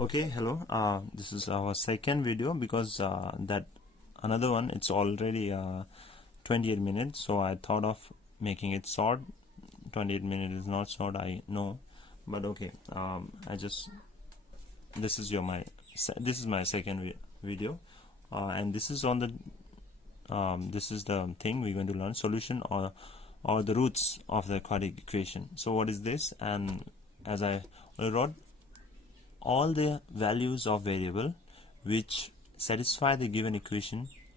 Okay, hello. This is our second video because that another one it's already 28 minutes, so I thought of making it short. 28 minutes is not short, I know, but okay. I just this is my second video, and this is on the this is the thing we're going to learn solution or the roots of the quadratic equation. So what is this? And as I wrote, all the values of variable which satisfy the given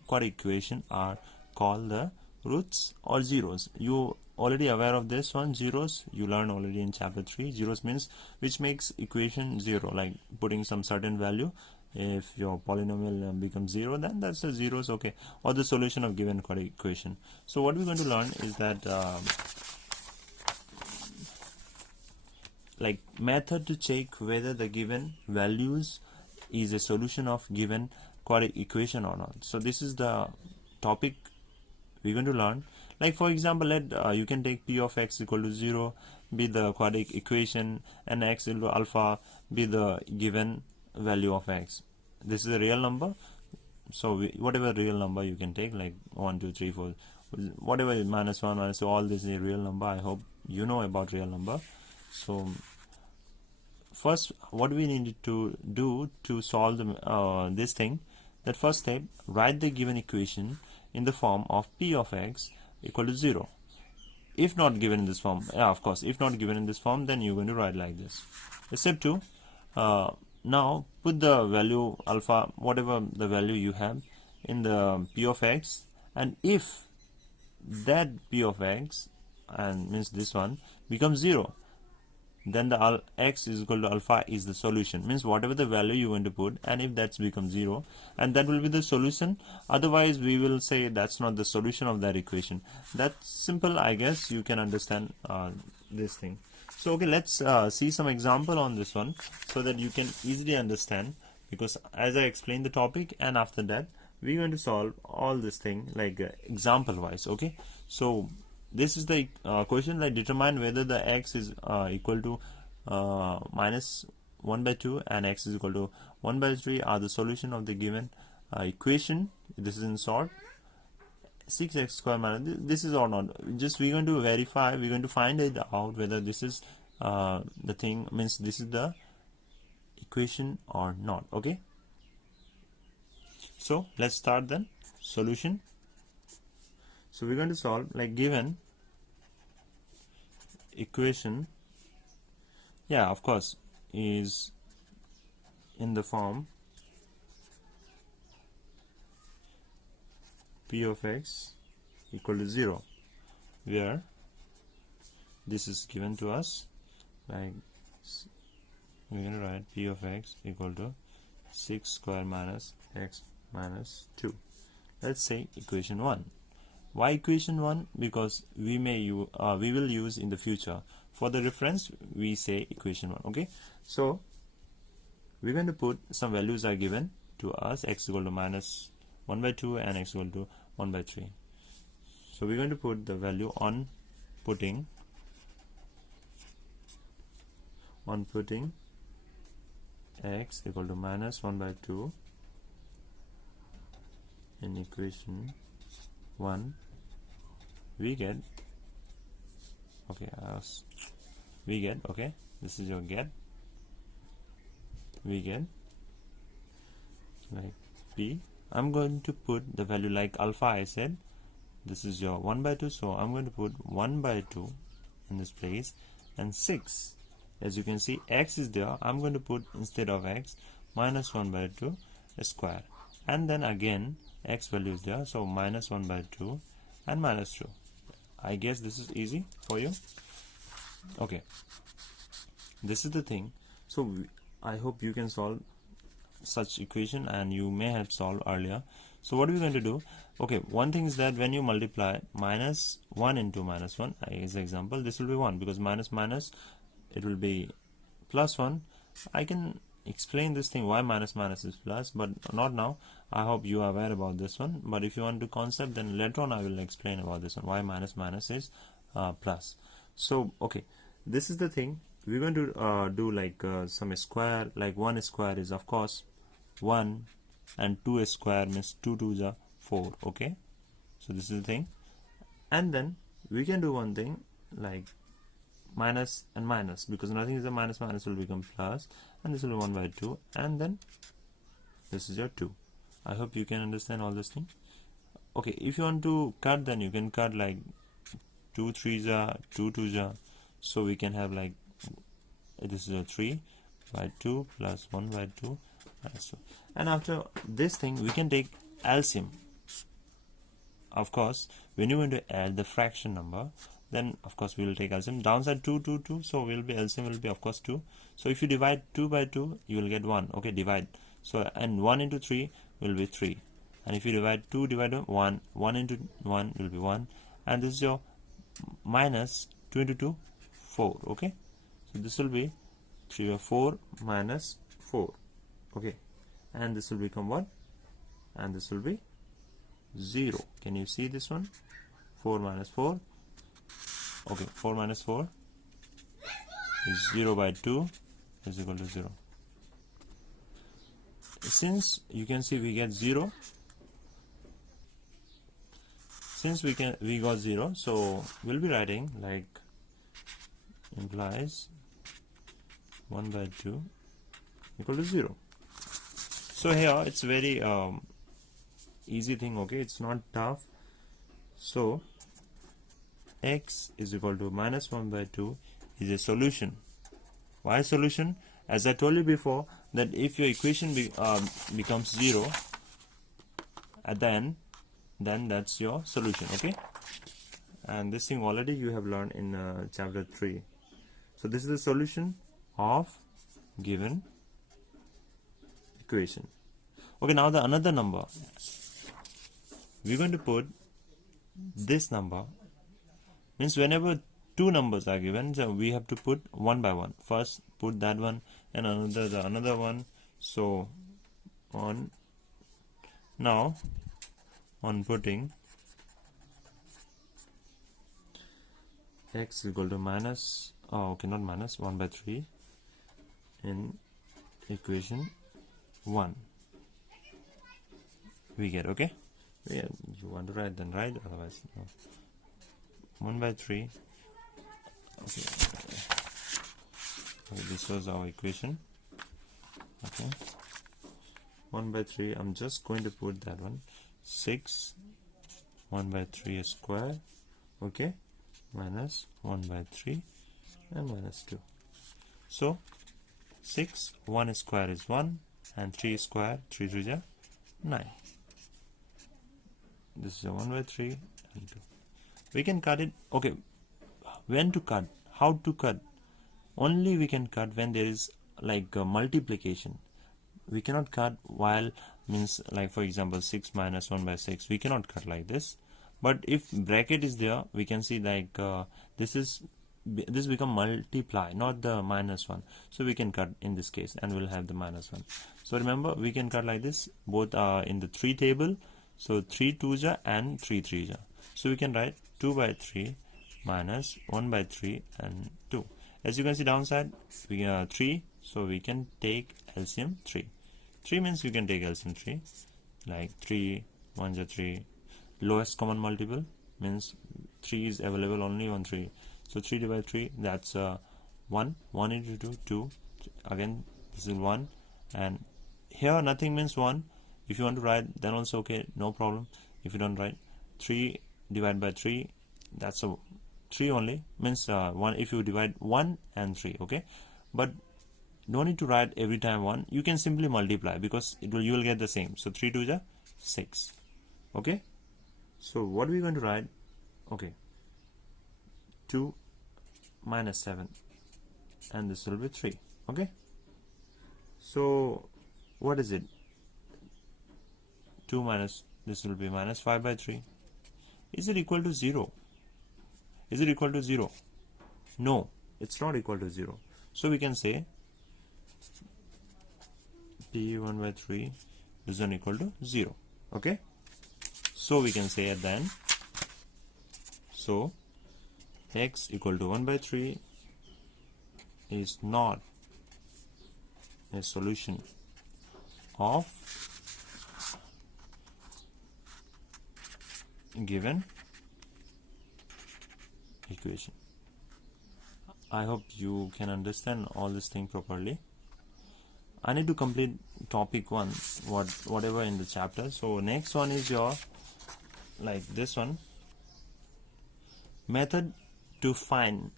quadratic equation are called the roots or zeros. You already aware of this one, zeros you learned already in chapter 3. Zeros means which makes equation zero, like putting some certain value. If your polynomial becomes zero, then that's the zeros, okay, or the solution of given quadratic equation. So what we're going to learn is that like method to check whether the given values is a solution of given quadratic equation or not. So this is the topic we're going to learn. Like for example, you can take p of x equal to 0 be the quadratic equation and x equal to alpha be the given value of x. This is a real number, so whatever real number you can take, like 1 2 3 4, whatever is minus 1 minus 2, all this is a real number. I hope you know about real number. So first, what we need to do to solve this thing, that first step, write the given equation in the form of p of x equal to 0. If not given in this form, of course, if not given in this form, then you're going to write like this. Step 2, now put the value alpha, whatever the value you have, in the p of x, and if that p of x, and means this one, becomes 0, then the x is equal to alpha is the solution, means whatever the value you want to put, and if that's become 0, and that will be the solution. Otherwise we will say that's not the solution of that equation. That's simple. I guess you can understand this thing. So okay, let's see some example on this one so that you can easily understand, because as I explain the topic, and after that we're going to solve all this thing like example wise. Okay, so this is the question, like determine whether the x is equal to minus 1 by 2 and x is equal to 1 by 3 are the solution of the given equation. This is in short 6x square minus this is or not. Just we're going to verify, we're going to find it out whether this is the thing, means this is the equation or not. Okay, so let's start then. Solution. So we're going to solve like given equation, yeah, of course, is in the form p of x equal to 0, where this is given to us, like we're going to write p of x equal to 6 square minus x minus 2. Let's say equation 1. Why equation 1? Because we will use in the future. For the reference, we say equation 1. Okay, so we're going to put some values are given to us, x equal to minus 1 by 2 and x equal to 1 by 3. So we're going to put the value on putting x equal to minus 1 by 2 in equation 1, we get okay, okay, this is your get, we get like p. I'm going to put the value like alpha. I said this is your 1 by 2, so I'm going to put 1 by 2 in this place, and 6. As you can see, x is there. I'm going to put instead of x minus 1 by 2 square, and then again x value is there, so minus 1 by 2 and minus 2. I guess this is easy for you. Okay, this is the thing. So I hope you can solve such equation, and you may have solved earlier. So what are we going to do? Okay, one thing is that when you multiply minus 1 into minus 1, as example, this will be 1, because minus minus it will be plus 1. I can explain this thing why minus minus is plus, but not now. I hope you are aware about this one, but if you want to concept, then later on I will explain about this one, why minus minus is plus. So okay, this is the thing. we're going to do like some square. Like 1 square is of course 1, and 2 square means 2 2s are 4. Okay, so this is the thing. And then we can do one thing like minus and minus, because nothing is a minus, minus will become plus, and this will be 1 by 2, and then this is your 2. I hope you can understand all this thing. Okay, if you want to cut, then you can cut like 2 3s are 2 2s are, so we can have like this is a 3 by 2 plus 1 by 2 minus 2. And after this thing we can take LCM. Of course, when you want to add the fraction number, then of course we will take LCM. Downside 2 2 2, so will be LCM will be of course 2. So if you divide 2 by 2, you will get 1. Okay, divide. So and 1 into 3 will be 3. And if you divide 2 divided 1, 1 into 1 will be 1. And this is your minus 2 into 2, 4. Okay, so this will be 3 by 4 minus 4. Okay, and this will become what? And this will be 0. Can you see this one? 4 minus 4. Okay, 4 minus 4 is 0 by 2 is equal to 0. Since you can see we get 0, since we got 0, so we'll be writing like implies 1 by 2 equal to 0. So here it's very easy thing. Okay, it's not tough. So x is equal to minus 1 by 2 is a solution. Why solution? As I told you before, that if your equation becomes 0 at the end, then that's your solution. Okay, and this thing already you have learned in chapter 3. So this is the solution of given equation. Okay, now the another number, we're going to put this number, means whenever two numbers are given, so we have to put one by one. First put that one and another one. So on now on putting x equal to minus, okay, not minus, 1 by 3 in equation 1, we get, okay, yeah, you want to write then write, otherwise no. 1 by 3, okay, this was our equation. Okay, 1 by 3, I'm just going to put that one, 6 1 by 3 square, okay, minus 1 by 3 and minus 2. So 6 1 square is 1 and 3 square, 3 3 is 9. This is a 1 by 3 and 2. We can cut it. Okay, when to cut, how to cut? Only we can cut when there is like a multiplication. We cannot cut while, means like for example 6 minus 1 by 6, we cannot cut like this. But if bracket is there, we can see like this become multiply, not the minus 1. So we can cut in this case and we'll have the minus 1. So remember, we can cut like this, both are in the 3 table. So 3 2s are and 3 3s are. So we can write 2 by 3 minus 1 by 3 and 2. As you can see downside, we 3, so we can take LCM 3. 3 means we can take LCM 3, like 3 1s are 3. Lowest common multiple means 3 is available only on 3. So 3 divided 3, that's 1. 1 into 2, 2. Again, this is 1. And here nothing means 1. If you want to write, then also okay, no problem. If you don't write, 3 divided by 3, that's a 3 only, means 1 if you divide 1 and 3, okay. But no need to write every time 1. You can simply multiply, because you will get the same. So 3 2s are 6, okay. So what are we going to write? Okay, 2 minus 7, and this will be 3, okay. So what is it? 2 minus, this will be minus 5 by 3. Is it equal to 0? Is it equal to 0? No, it's not equal to 0. So we can say P1 by 3 is not equal to 0, okay. So we can say at the end, so x equal to 1 by 3 is not a solution of given equation. I hope you can understand all this thing properly. I need to complete topic 1, whatever in the chapter. So next one is your, like this one, method to find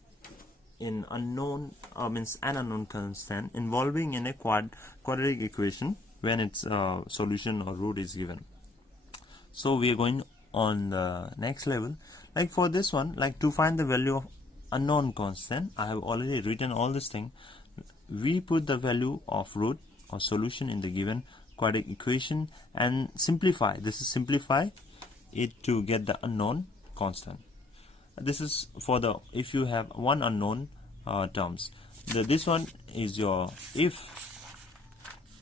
in unknown, means an unknown constant involving in a quadratic equation when its solution or root is given. So we are going on the next level. Like for this one, like to find the value of unknown constant, I have already written all this thing. We put the value of root or solution in the given quadratic equation and simplify. This is simplify it to get the unknown constant. This is for the, if you have one unknown terms. This one is your, if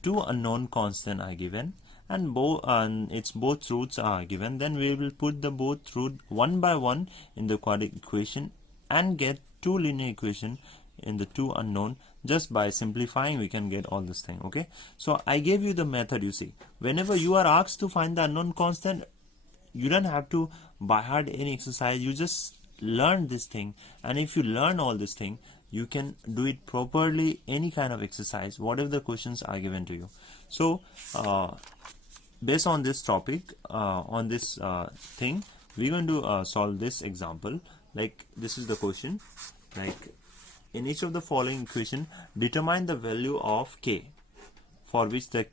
two unknown constant are given and its both roots are given, then we will put the both root one by one in the quadratic equation and get two linear equation in the two unknown. Just by simplifying we can get all this thing. Okay, so I gave you the method. You see, whenever you are asked to find the unknown constant, you don't have to by heart any exercise, you just learn this thing, and if you learn all this thing, you can do it properly, any kind of exercise, whatever the questions are given to you. So based on this topic, on this thing, we're going to solve this example. Like this is the question, like in each of the following equation, determine the value of k for which the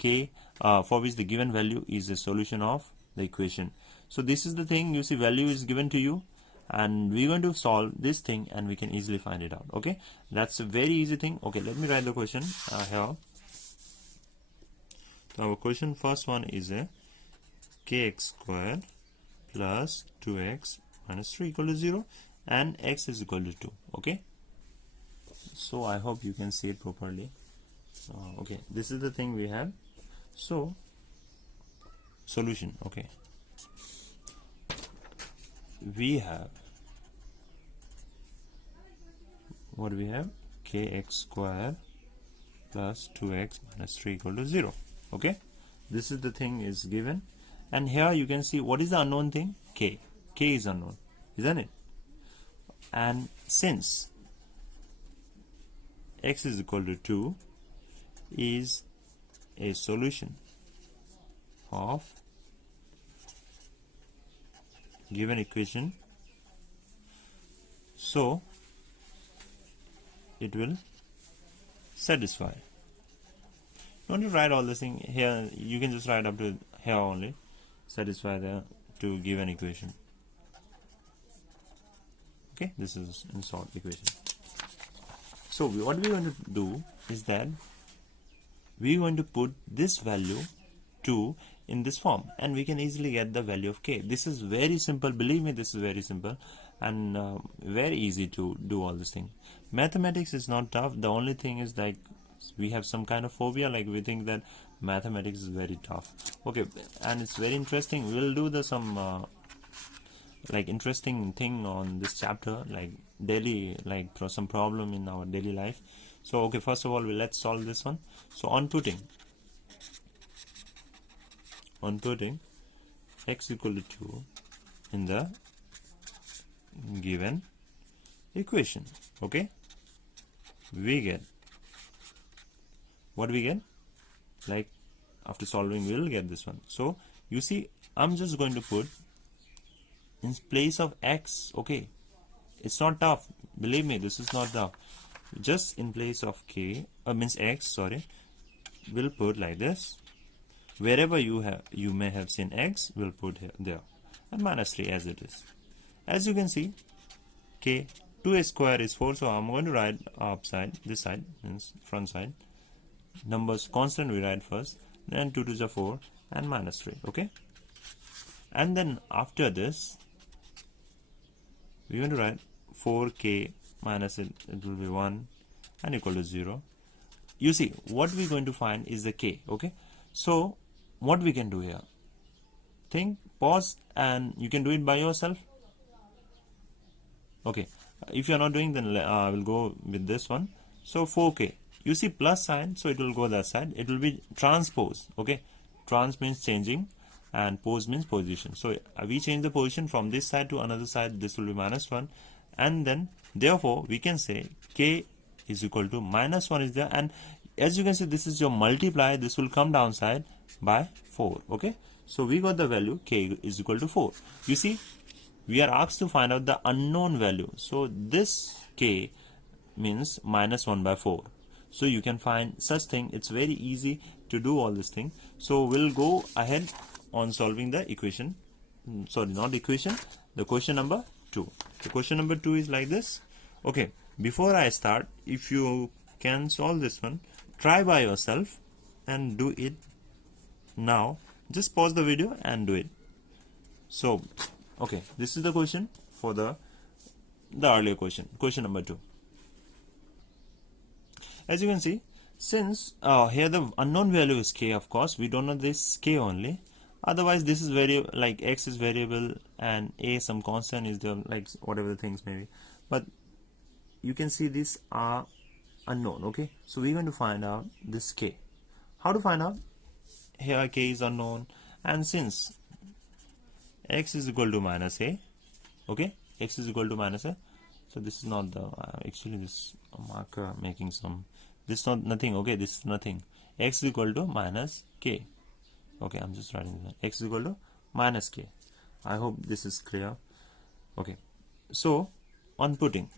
given value is the solution of the equation. So this is the thing, you see value is given to you and we're going to solve this thing and we can easily find it out. Okay, that's a very easy thing. Okay, let me write the question here. So our question first one is a kx squared plus 2x minus 3 equal to 0 and x is equal to 2. Okay, so I hope you can see it properly. Okay, this is the thing we have. So solution, okay, we have, what we have, kx square plus 2x minus 3 equal to 0. Okay, this is the thing is given, and here you can see what is the unknown thing, k is unknown, isn't it? And since x is equal to 2 is a solution of given equation, so it will satisfy. Don't you write all this thing here, you can just write up to here only, satisfy the to given equation. Okay, this is in short equation. So what we're going to do is that we're going to put this value 2 in this form and we can easily get the value of k. This is very simple, believe me, this is very simple and very easy to do all this thing. Mathematics is not tough. The only thing is like we have some kind of phobia, like we think that mathematics is very tough. Okay, and it's very interesting. We'll do the some like interesting thing on this chapter, like daily, like some problem in our daily life. So okay, first of all, let's solve this one. So on putting x equal to 2 in the given equation, okay, we get what we get, like after solving we will get this one. So you see, I'm just going to put in place of x. Okay, it's not tough, believe me, this is not tough. Just in place of k, means x, sorry, we'll put like this. Wherever you may have seen x, we'll put here, there, and minus 3 as it is. As you can see, k 2a square is 4, so I'm going to write upside, this side means front side. Numbers constant we write first, then 2 to the 4 and minus 3. Okay, and then after this we're going to write 4k minus it will be 1 and equal to 0. You see, what we're going to find is the k. Okay, so what we can do here, think, pause, and you can do it by yourself. Okay, if you are not doing, then I will go with this one. So 4k. You see plus sign, so it will go that side. It will be transpose. Okay, trans means changing, and pose means position. So we change the position from this side to another side. This will be -1, and then therefore we can say k is equal to -1 is there, and as you can see, this is your multiply. This will come downside by 4. Okay, so we got the value k is equal to 4. You see, we are asked to find out the unknown value. So this k means -1 by 4. So you can find such thing. It's very easy to do all this thing. So we'll go ahead on solving the equation. Sorry, not equation, the question number 2. The question number 2 is like this. Okay, before I start, if you can solve this one, try by yourself and do it now. Just pause the video and do it. So okay, this is the question for the earlier question, question number 2. As you can see, since here the unknown value is k, of course we don't know this k only. Otherwise this is variable, like x is variable and a some constant is there, like whatever the things may be. But you can see these are unknown. Okay, so we're going to find out this k. How to find out? Here k is unknown, and since x is equal to -a, okay, x is equal to -a, so this is not the actually this marker making some, this is not nothing. Okay, this is nothing. X is equal to -k. Okay, I'm just writing that. X is equal to -k. I hope this is clear. Okay, so on putting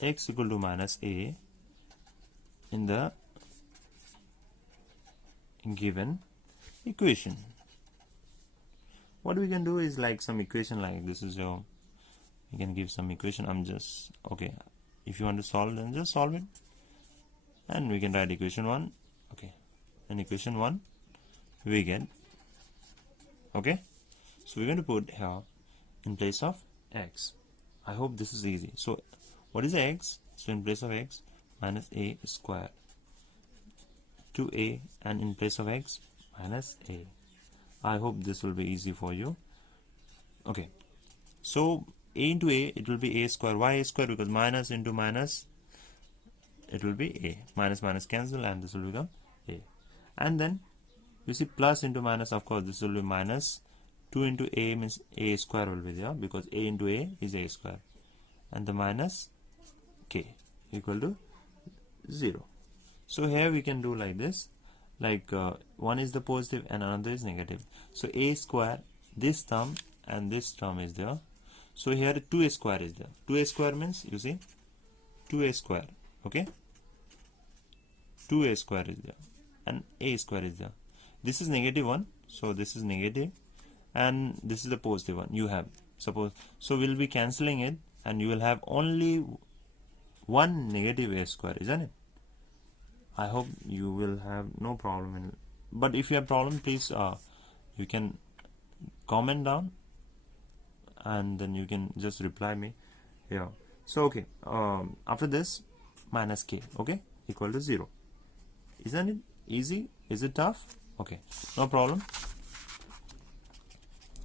x equal to -a in the given equation, what we can do is like some equation like this is your, you can give some equation. I'm just, okay, if you want to solve, then just solve it, and we can write equation 1. Okay, and equation 1 we get, okay, so we're going to put here in place of x. I hope this is easy. So what is x? So in place of x, -a square, 2a, and in place of x, -a. I hope this will be easy for you. Okay, so a into a, it will be a square. Why a square? Because minus into minus, it will be a. Minus minus cancel, and this will become a. And then you see plus into minus, of course this will be minus. 2 into a means a square will be there, because a into a is a square, and the minus k equal to 0. So here we can do like this, like one is the positive and another is negative. So a square, this term and this term is there. So here 2a square is there. 2a square means, you see, 2a square. Okay, 2a square is there and a square is there. This is -1, so this is negative, and this is the positive one you have, suppose. So we'll be cancelling it, and you will have only one negative a square, isn't it? I hope you will have no problem in it. But if you have problem, please you can comment down, and then you can just reply me here. So okay, after this, minus k, okay, equal to 0. Isn't it easy? Is it tough? Okay, no problem.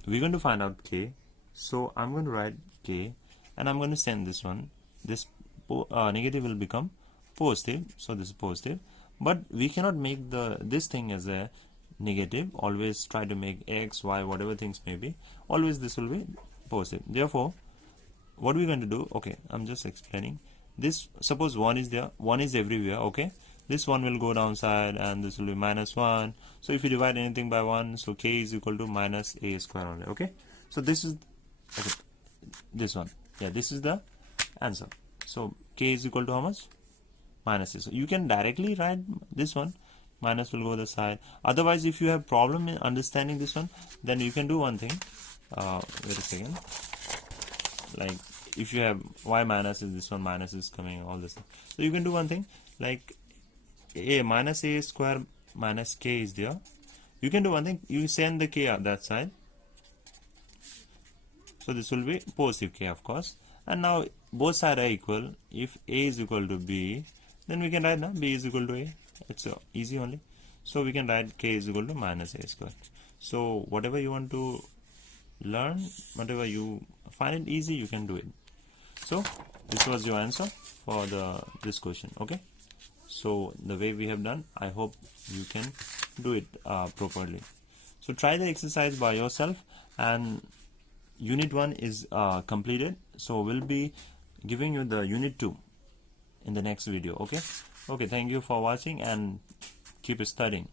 We're going to find out k. So I'm going to write k, and I'm going to send this one. This negative will become positive, so this is positive. But we cannot make this thing as a negative. Always try to make x, y, whatever things may be, always this will be positive. Therefore, what we're going to do, okay, I'm just explaining this. Suppose 1 is there, 1 is everywhere. Okay, this one will go downside, and this will be -1. So if you divide anything by 1, so k is equal to minus a square only. Okay, so this is, okay, this one, yeah, this is the answer. So k is equal to how much? Minus a. So you can directly write this one, minus will go the side. Otherwise, if you have problem in understanding this one, then you can do one thing. Wait a second. Like if you have y minus is this one, minus is coming, all this. So you can do one thing, like a minus a square minus k is there. You can do one thing, you send the k out that side. So this will be positive k, of course. And now both sides are equal. If a is equal to b, then we can write now b is equal to a. It's easy only. So we can write k is equal to minus a square. So whatever you want to learn, whatever you find it easy, you can do it. So this was your answer for this question. Okay, so the way we have done, I hope you can do it properly. So try the exercise by yourself, and unit 1 is completed, so we'll be giving you the unit 2 in the next video. Okay, thank you for watching and keep studying.